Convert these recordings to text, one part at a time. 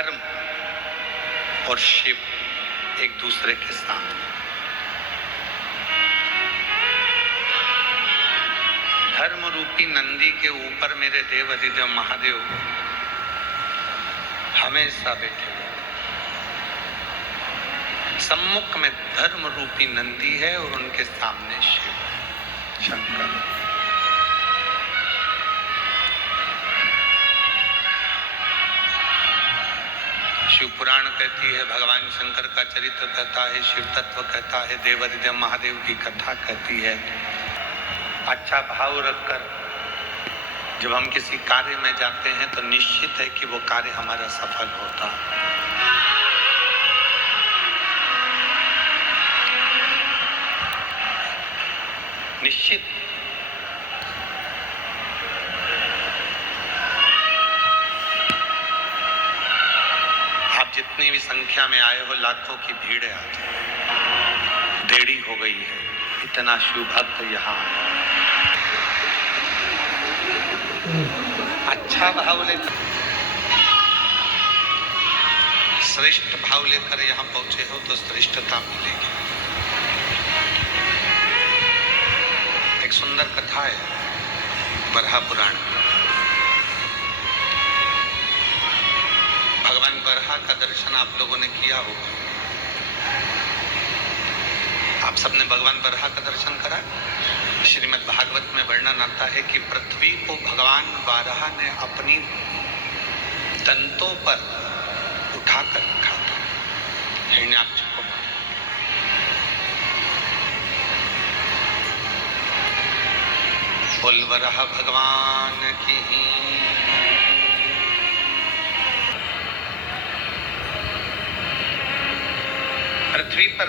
धर्म और शिव एक दूसरे के सामने। धर्म रूपी नंदी के ऊपर मेरे देव अधिदेव महादेव हमेशा बैठे हुए। सम्मुख में धर्म रूपी नंदी है और उनके सामने शिव शंकर। शिव पुराण कहती है, भगवान शंकर का चरित्र कहता है, शिव तत्व कहता है, देव अधिदेव महादेव की कथा कहती है। अच्छा भाव रखकर जब हम किसी कार्य में जाते हैं तो निश्चित है कि वो कार्य हमारा सफल होता है। निश्चित। आप जितनी भी संख्या में आए हो, लाखों की भीड़ है, आज देरी हो गई है, इतना शिव भक्त यहाँ आया। अच्छा भाव लेकर, श्रेष्ठ भाव लेकर यहाँ पहुंचे हो तो श्रेष्ठता मिलेगी। एक सुंदर कथा है बरहा पुराण। भगवान बरहा का दर्शन आप लोगों ने किया होगा। आप सबने भगवान बरहा का दर्शन करा। श्रीमद् भागवत में वर्णन आता है कि पृथ्वी को भगवान बरहा ने अपनी दंतों पर उठाकर रखा था। हिरण्याक्ष को बोल बरहा भगवान की। पृथ्वी पर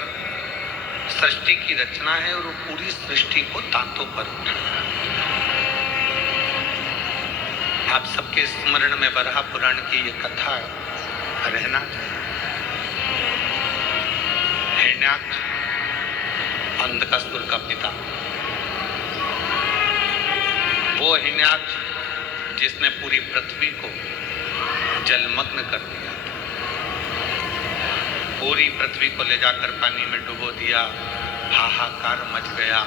सृष्टि की रचना है और वो पूरी सृष्टि को दांतों पर उठा। आप सबके स्मरण में बरहा पुराण की ये कथा रहना चाहिए। हिरण्याक्ष अंधकासुर का पिता, वो हिरण्याक्ष जिसने पूरी पृथ्वी को जलमग्न कर दिया, पूरी पृथ्वी को ले जाकर पानी में डुबो दिया। हाहाकार मच गया,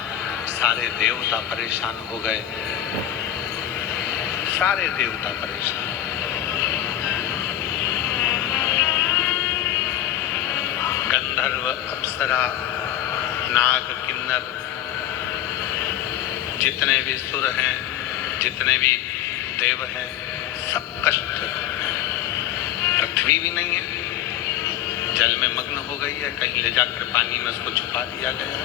सारे देवता परेशान हो गए, सारे देवता परेशान। गंधर्व, अप्सरा, नाग, किन्नर, जितने भी सुर हैं, जितने भी देव हैं, सब कष्ट। पृथ्वी भी नहीं है, जल में मग्न हो गई है, कहीं ले जाकर पानी में उसको छुपा दिया गया।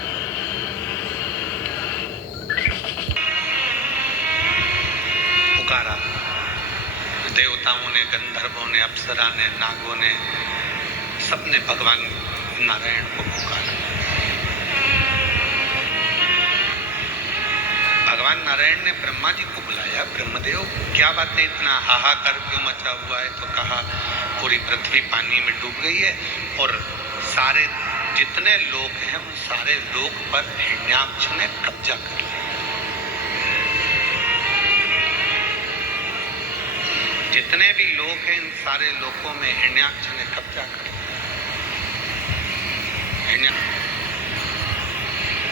पुकारा देवताओं ने, गंधर्वों ने, अप्सरा ने, नागों ने, सबने भगवान नारायण को पुकारा। भगवान नारायण ने ब्रह्मा जी को बुलाया। ब्रह्मदेव, क्या बात है, इतना हाहाकार क्यों मचा हुआ है? तो कहा, पूरी पृथ्वी पानी में डूब गई है और सारे जितने लोग हैं उन सारे लोक पर हिरण्याक्ष ने कब्जा कर लिया। जितने भी लोग हैं इन सारे लोकों में हिरण्याक्ष ने कब्जा कर लिया।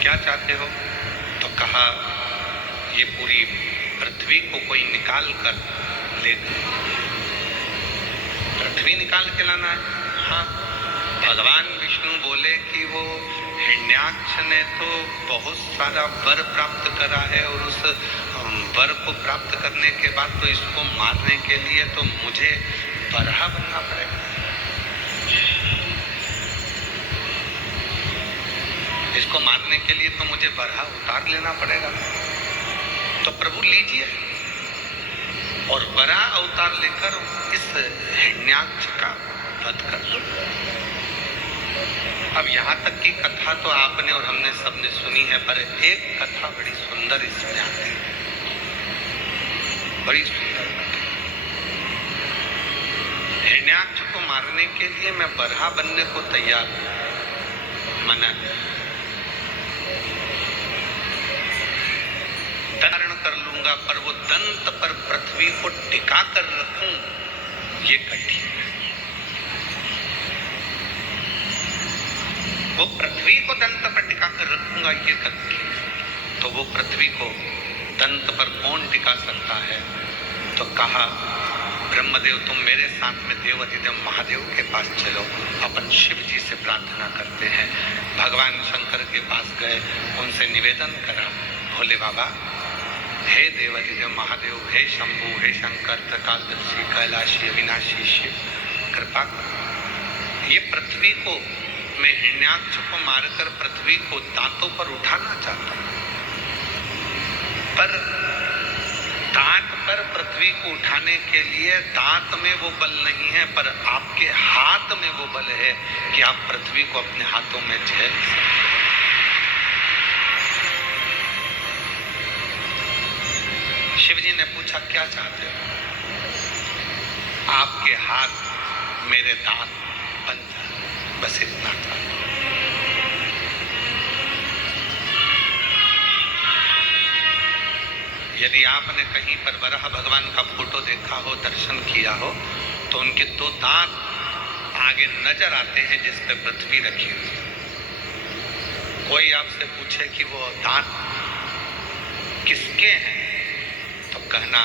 क्या चाहते हो? तो कहा, ये पूरी पृथ्वी को कोई निकाल कर ले, पृथ्वी निकाल के लाना है। हाँ, भगवान विष्णु बोले कि वो हिरण्याक्ष ने तो बहुत सारा वर प्राप्त करा है और उस वर को प्राप्त करने के बाद तो इसको मारने के लिए तो मुझे बरहा बनना पड़ेगा। इसको मारने के लिए तो मुझे बरहा उतार लेना पड़ेगा। तो प्रभु लीजिए और बरहा अवतार लेकर इस हिरण्याक्ष का वध कर दो। अब यहाँ तक की कथा तो आपने और हमने सबने सुनी है, पर एक कथा बड़ी सुंदर इसमें आती है, बड़ी सुंदर कथा। हिरण्याक्ष को मारने के लिए मैं बरहा बनने को तैयार हूं, मना धारण कर लूंगा, पर वो दंत पर पृथ्वी को टिका कर रखूं, ये कठिन है। वो पृथ्वी को दंत पर टिका कर रखूंगा ये करके, तो वो पृथ्वी को दंत पर कौन टिका सकता है? तो कहा ब्रह्मदेव तुम मेरे साथ में देव अधिदेव महादेव के पास चलो, अपन शिव जी से प्रार्थना करते हैं। भगवान शंकर के पास गए, उनसे निवेदन करा, भोले बाबा हे देव अधिदेव महादेव, हे शंभु, हे शंकर, त्रिकालदर्शी, कैलाशी, अविनाशी शिव, कृपा करो। ये पृथ्वी को, मैं हिरण्याक्ष को मारकर पृथ्वी को दांतों पर उठाना चाहता हूं, पर दांत पर पृथ्वी को उठाने के लिए दांत में वो बल नहीं है, पर आपके हाथ में वो बल है कि आप पृथ्वी को अपने हाथों में झेल सकते। शिवजी ने पूछा क्या चाहते हो? आपके हाथ मेरे दांत बन जाए, बस इतना चाहता हूं। यदि आपने कहीं पर वराह भगवान का फोटो देखा हो, दर्शन किया हो, तो उनके दो दांत आगे नजर आते हैं जिस पे पृथ्वी रखी हुई है। कोई आपसे पूछे कि वो दांत किसके हैं, तो कहना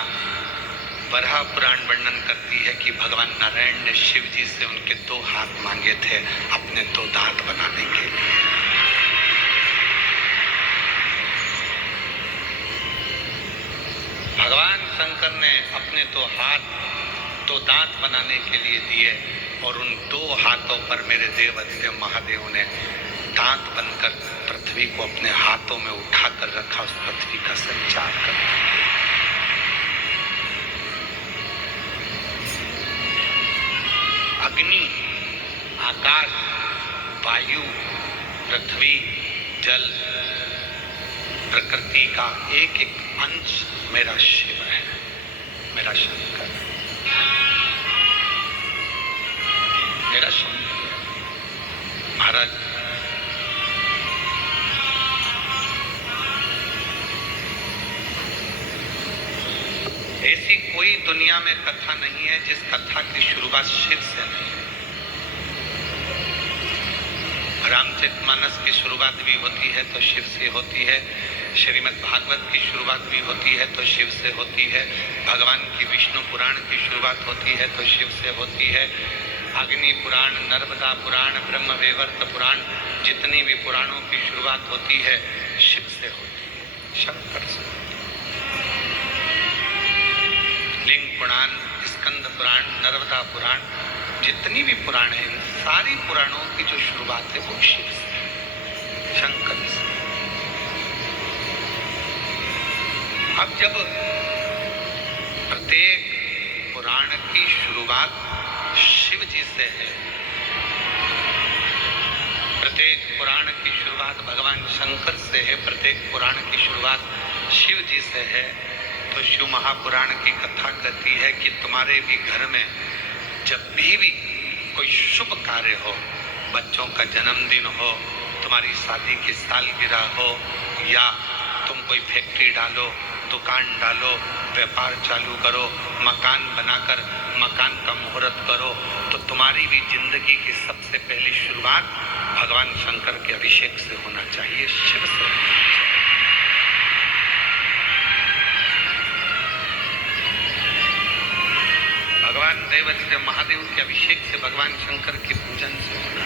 वराह पुराण वर्णन करती है कि भगवान नारायण ने शिव जी से उनके दो हाथ मांगे थे अपने दो दांत बनाने के लिए। भगवान शंकर ने अपने दो हाथ दो दांत बनाने के लिए दिए, और उन दो हाथों पर मेरे देव अधिदेव महादेव ने दांत बनकर पृथ्वी को अपने हाथों में उठाकर रखा, उस पृथ्वी का संचार करने के लिए। अग्नि, आकाश, वायु, पृथ्वी, जल, प्रकृति का एक एक अंश मेरा शिव है, मेरा शंकर, मेरा शंकर। महाराज ऐसी कोई दुनिया में कथा नहीं है जिस कथा की शुरुआत शिव से नहीं। रामचरितमानस की शुरुआत भी होती है तो शिव से होती है, श्रीमद् भागवत की शुरुआत भी होती है तो शिव से होती है, भगवान की विष्णु पुराण की शुरुआत होती है तो शिव से होती है, अग्नि पुराण, नर्मदा पुराण, ब्रह्म वैवर्त पुराण, जितनी भी पुराणों की शुरुआत होती है शिव से होती है, शंकर से। लिंग पुराण, स्कंद पुराण, नर्मदा पुराण, जितनी भी पुराण है, इन सारी पुराणों की जो शुरुआत है वो शिव से, शंकर से। अब जब प्रत्येक पुराण की शुरुआत शिव जी से है, प्रत्येक पुराण की शुरुआत भगवान शंकर से है, प्रत्येक पुराण की शुरुआत शिव जी से है, तो शिव महापुराण की कथा कहती है कि तुम्हारे भी घर में जब भी कोई शुभ कार्य हो, बच्चों का जन्मदिन हो, तुम्हारी शादी की सालगिरह हो, या तुम कोई फैक्ट्री डालो, दुकान डालो, व्यापार चालू करो, मकान बनाकर मकान का मुहूर्त करो, तो तुम्हारी भी जिंदगी की सबसे पहली शुरुआत भगवान शंकर के अभिषेक से होना चाहिए, शिव से होना चाहिए। भगवान देव महादेव के अभिषेक से, भगवान शंकर के पूजन से होना